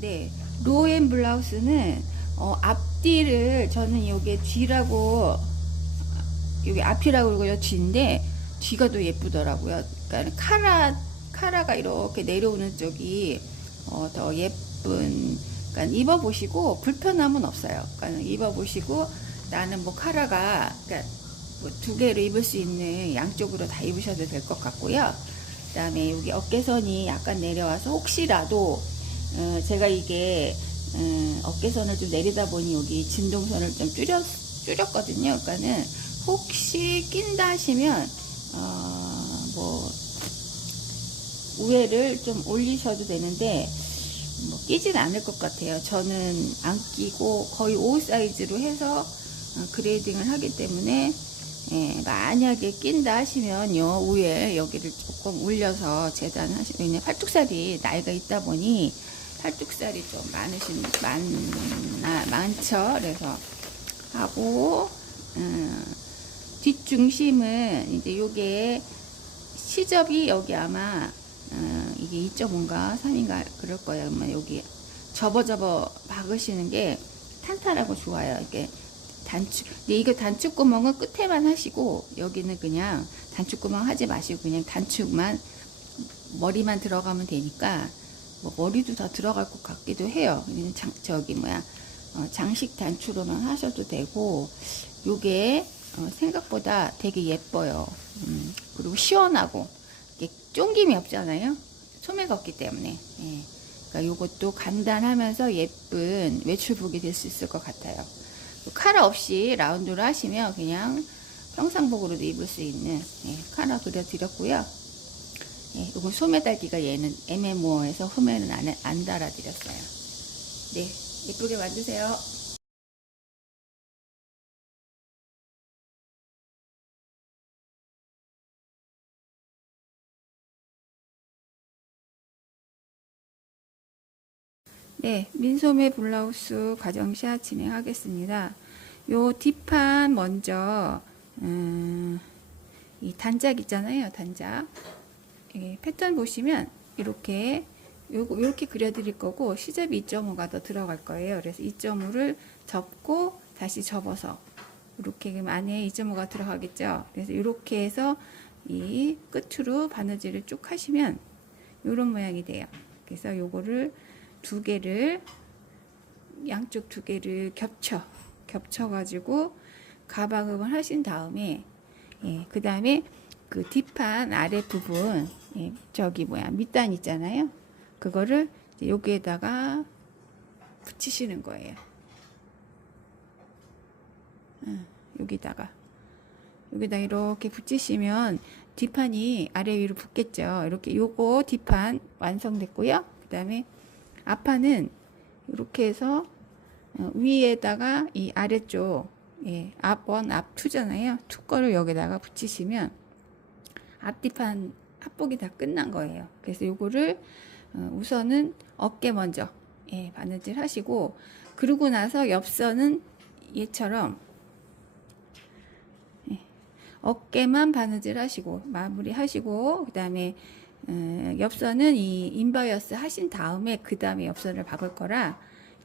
네, 로엔 블라우스는 어, 앞뒤를 저는 요게 뒤라고 여기 앞이라고 그러고 요 뒤인데 뒤가 더 예쁘더라고요. 그러니까 카라 카라가 이렇게 내려오는 쪽이 어, 더 예쁜. 그러니까 입어보시고 불편함은 없어요. 그러니까 입어보시고 나는 뭐 카라가 그러니까 뭐 두 개를 입을 수 있는 양쪽으로 다 입으셔도 될 것 같고요. 그다음에 여기 어깨선이 약간 내려와서 혹시라도 어, 제가 이게 음, 어깨선을 좀 내리다 보니 여기 진동선을 좀 줄였, 줄였거든요. 그러니까는 혹시 낀다 하시면 어, 뭐 우회를 좀 올리셔도 되는데 뭐 끼진 않을 것 같아요. 저는 안 끼고 거의 5 사이즈로 해서 어, 그레이딩을 하기 때문에 예, 만약에 낀다 하시면요 우에 여기를 조금 올려서 재단하시면 팔뚝살이 나이가 있다 보니 팔뚝살이 좀 많으신 많 많죠. 그래서 하고 음, 뒷중심은 이제 요게 시접이 여기 아마 어, 이게 2.5인가 3인가 그럴 거예요. 아마 여기 접어 접어 박으시는 게 탄탄하고 좋아요. 이게 단축 근데 이거 단축 구멍은 끝에만 하시고 여기는 그냥 단축 구멍 하지 마시고 그냥 단축만 머리만 들어가면 되니까 뭐 머리도 다 들어갈 것 같기도 해요. 장, 저기 뭐야 어, 장식 단추로만 하셔도 되고 요게 어, 생각보다 되게 예뻐요. 음, 그리고 시원하고 이게 쫑김이 없잖아요. 소매가 없기 때문에. 예. 그러니까 요것도 간단하면서 예쁜 외출복이 될 수 있을 것 같아요. 카라 없이 라운드로 하시면 그냥 평상복으로도 입을 수 있는 예, 카라 그려드렸고요. 예, 이건 소매 달기가 얘는 MMO에서 소매는 안, 안 달아드렸어요. 네, 예쁘게 만드세요. 네, 민소매 블라우스 과정샷 진행하겠습니다. 요 뒷판 먼저 음, 이 단작 있잖아요, 단작. 예, 패턴 보시면 이렇게 요거 이렇게 그려드릴 거고 시접이 2.5가 더 들어갈 거예요. 그래서 2.5를 접고 다시 접어서 이렇게 안에 2.5가 들어가겠죠. 그래서 이렇게 해서 이 끝으로 바느질을 쭉 하시면 이런 모양이 돼요. 그래서 요거를 두 개를 양쪽 두 개를 겹쳐 겹쳐 가지고 가방음을 하신 다음에 예, 그 다음에 그 뒷판 아래 부분 예, 저기 뭐야 밑단 있잖아요. 그거를 여기에다가 붙이시는 거예요. 응, 여기다가. 여기다 이렇게 붙이시면 뒷판이 아래 위로 붙겠죠. 이렇게 요거 뒷판 완성됐고요. 그 다음에 앞판은 이렇게 해서 어, 위에다가 이 아래쪽 예, 앞원 앞투잖아요. 투 거를 여기다가 붙이시면 앞뒤판 합복이 다 끝난 거예요. 그래서 요거를 어, 우선은 어깨 먼저 예, 바느질 하시고 그러고 나서 옆선은 얘처럼 예, 어깨만 바느질 하시고 마무리 하시고 그 다음에 어, 옆선은 이 인바이어스 하신 다음에 그 다음에 옆선을 박을 거라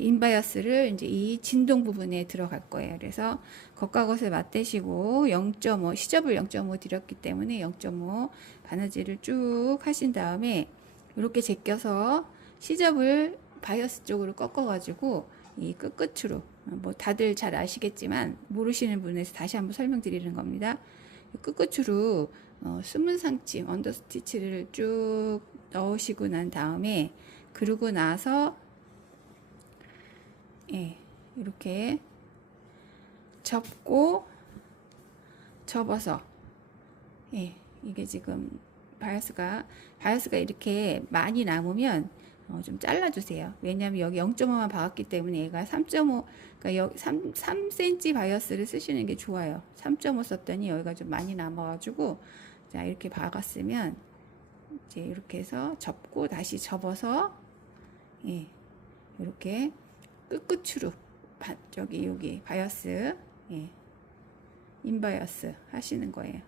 인바이어스를 이제 이 진동 부분에 들어갈 거예요. 그래서 겉과 겉을 맞대시고 0.5 시접을 0.5 드렸기 때문에 0.5 바느질을 쭉 하신 다음에 이렇게 제껴서 시접을 바이어스 쪽으로 꺾어 가지고 이 끝끝으로 뭐 다들 잘 아시겠지만 모르시는 분에서 다시 한번 설명드리는 겁니다. 끝끝으로 어, 숨은 상침 언더 스티치를 쭉 넣으시고 난 다음에 그러고 나서 예, 이렇게 접고 접어서 예, 이게 지금 바이어스가 바이어스가 이렇게 많이 남으면 어, 좀 잘라주세요. 왜냐하면 여기 0.5만 박았기 때문에 얘가 3.5 그러니까 여기 3, 3cm 바이어스를 쓰시는 게 좋아요. 3.5 썼더니 여기가 좀 많이 남아가지고 자 이렇게 박았으면 이제 이렇게 해서 접고 다시 접어서 예, 이렇게 끝끝으로 바, 저기 여기 바이어스 예, 인바이어스 하시는 거예요.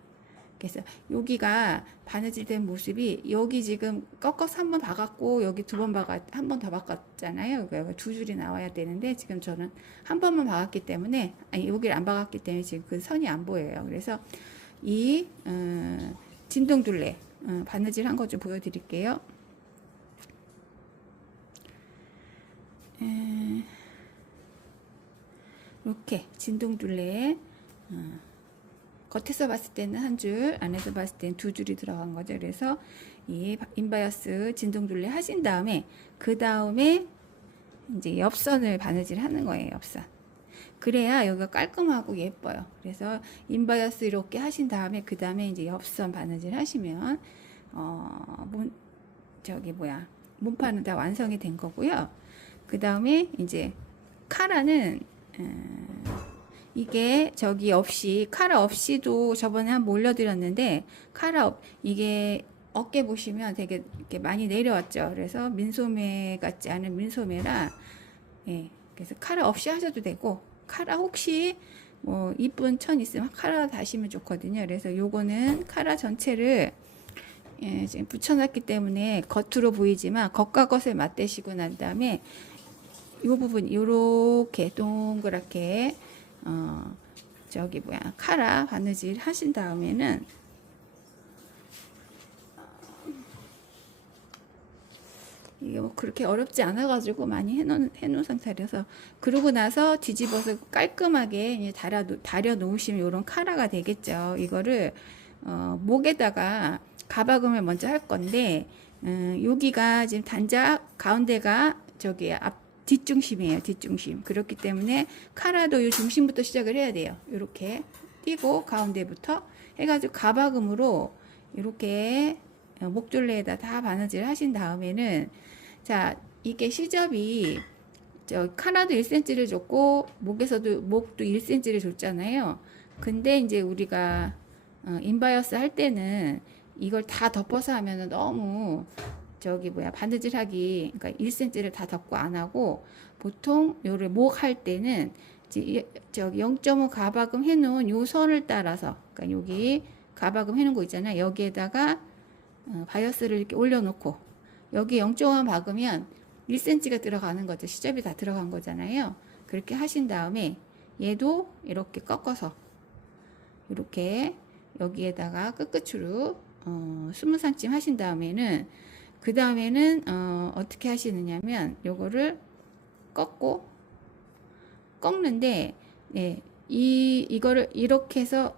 그래서 여기가 바느질 된 모습이 여기 지금 꺾어서 한 번 박았고 여기 두 번 박았 한 번 더 박았잖아요. 여기 두 줄이 나와야 되는데 지금 저는 한 번만 박았기 때문에 아니 여기를 안 박았기 때문에 지금 그 선이 안 보여요. 그래서 이 어, 진동둘레 어, 바느질 한 거 좀 보여드릴게요. 에, 이렇게 진동둘레 어, 겉에서 봤을 때는 한 줄, 안에서 봤을 때는 두 줄이 들어간 거죠. 그래서 이 인바이어스 진동둘레 하신 다음에 그 다음에 이제 옆선을 바느질 하는 거예요. 옆선. 그래야 여기가 깔끔하고 예뻐요. 그래서 인바이어스 이렇게 하신 다음에 그 다음에 이제 옆선 바느질 하시면 어, 몸, 저기 뭐야 몸판은 다 완성이 된 거고요. 그 다음에 이제 카라는 음, 이게 저기 없이 카라 없이도 저번에 한번 올려드렸는데 카라 없 이게 어깨 보시면 되게 이렇게 많이 내려왔죠. 그래서 민소매 같지 않은 민소매라 예 그래서 카라 없이 하셔도 되고 카라 혹시 뭐 이쁜 천 있으면 카라 다시면 좋거든요. 그래서 요거는 카라 전체를 예, 지금 붙여놨기 때문에 겉으로 보이지만 겉과 겉을 맞대시고 난 다음에 이 부분 요렇게 동그랗게 어 저기 뭐야 카라 바느질 하신 다음에는 이게 뭐 그렇게 어렵지 않아 가지고 많이 해놓은 해놓은 상태라서 그러고 나서 뒤집어서 깔끔하게 이제 달아 다려 놓으시면 요런 카라가 되겠죠. 이거를 어 목에다가 가박음을 먼저 할 건데 음, 여기가 지금 단자 가운데가 저기 앞 뒷중심이에요 뒷중심. 그렇기 때문에 카라도 이 중심부터 시작을 해야 돼요. 이렇게 띄고 가운데부터 해가지고 가박음으로 이렇게 목줄레에다 다 바느질 하신 다음에는 자 이게 시접이 저 카라도 1cm를 줬고 목에서도 목도 1cm를 줬잖아요. 근데 이제 우리가 어, 인바이어스 할 때는 이걸 다 덮어서 하면은 너무 저기 뭐야 바느질 하기 그러니까 1cm를 다 덮고 안 하고 보통 요를 목 할 때는 저기 0.5 가박음 해놓은 요 선을 따라서 그러니까 여기 가박음 해놓은 거 있잖아요 여기에다가 어, 바이어스를 이렇게 올려놓고 여기 0.5만 박으면 1cm가 들어가는 거죠. 시접이 다 들어간 거잖아요. 그렇게 하신 다음에 얘도 이렇게 꺾어서 이렇게 여기에다가 끝끝으로 어, 20cm 하신 다음에는 그 다음에는 어, 어떻게 하시느냐면 요거를 꺾고 꺾는데 네, 이 이거를 이렇게 해서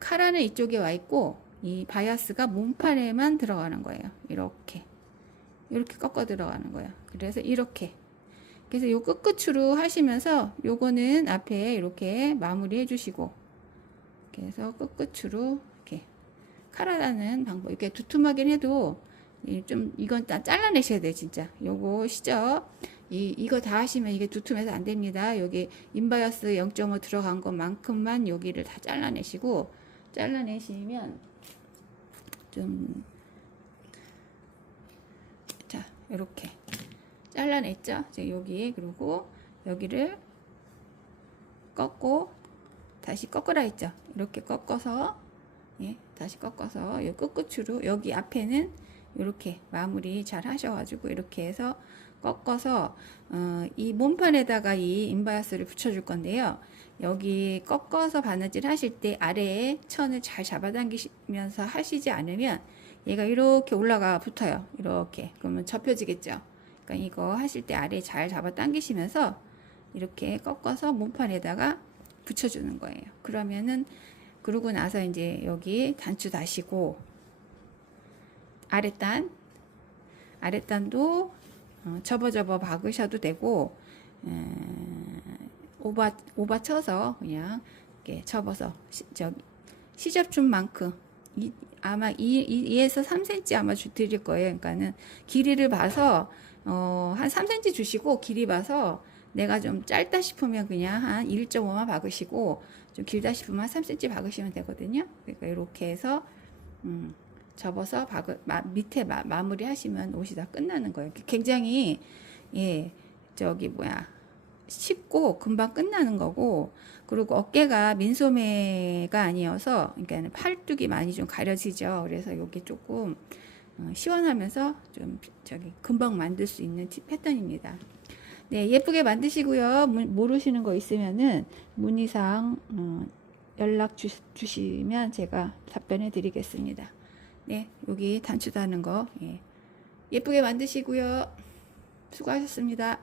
카라는 이쪽에 와 있고 이 바이아스가 몸판에만 들어가는 거예요. 이렇게 이렇게 꺾어 들어가는 거예요. 그래서 이렇게 그래서 요 끝끝으로 하시면서 요거는 앞에 이렇게 마무리 해주시고 그래서 끝끝으로 이렇게 카라라는 방법 이렇게 두툼하긴 해도 좀 이건 다 잘라내셔야 돼요 진짜. 요거 시죠? 이 이거 다 하시면 이게 두툼해서 안 됩니다. 여기 인바이어스 0.5 들어간 것만큼만 여기를 다 잘라내시고 잘라내시면 좀 자 이렇게 잘라냈죠? 이제 여기 그리고 여기를 꺾고 다시 꺾으라 했죠? 이렇게 꺾어서 예, 다시 꺾어서 요 끝끝으로 여기 앞에는 이렇게 마무리 잘 하셔가지고 이렇게 해서 꺾어서 어, 이 몸판에다가 이 인바이어스를 붙여줄 건데요. 여기 꺾어서 바느질 하실 때 아래에 천을 잘 잡아당기면서 하시지 않으면 얘가 이렇게 올라가 붙어요. 이렇게 그러면 접혀지겠죠. 그러니까 이거 하실 때 아래 잘 잡아당기시면서 이렇게 꺾어서 몸판에다가 붙여주는 거예요. 그러면은 그러고 나서 이제 여기 단추 다시고 아랫단 아랫단도 어, 접어 접어 박으셔도 되고 에, 오바 오바 쳐서 그냥 이렇게 접어서 시, 저 시접춤만큼 이, 아마 2, 2에서 3cm 아마 주 드릴 거예요. 그러니까는 길이를 봐서 어, 한 3cm 주시고 길이 봐서 내가 좀 짧다 싶으면 그냥 한 1.5만 박으시고 좀 길다 싶으면 한 3cm 박으시면 되거든요. 그러니까 이렇게 해서 음, 접어서 박을 마, 밑에 마, 마무리 하시면 옷이 다 끝나는 거예요. 굉장히 예 저기 뭐야 쉽고 금방 끝나는 거고 그리고 어깨가 민소매가 아니어서 그러니까 팔뚝이 많이 좀 가려지죠. 그래서 여기 조금 어, 시원하면서 좀 저기 금방 만들 수 있는 티- 패턴입니다. 네, 예쁘게 만드시고요. 문- 모르시는 거 있으면은 문의사항 어, 연락 주, 주시면 제가 답변해 드리겠습니다. 네, 여기 단추다는 거 예. 예쁘게 만드시고요. 수고하셨습니다.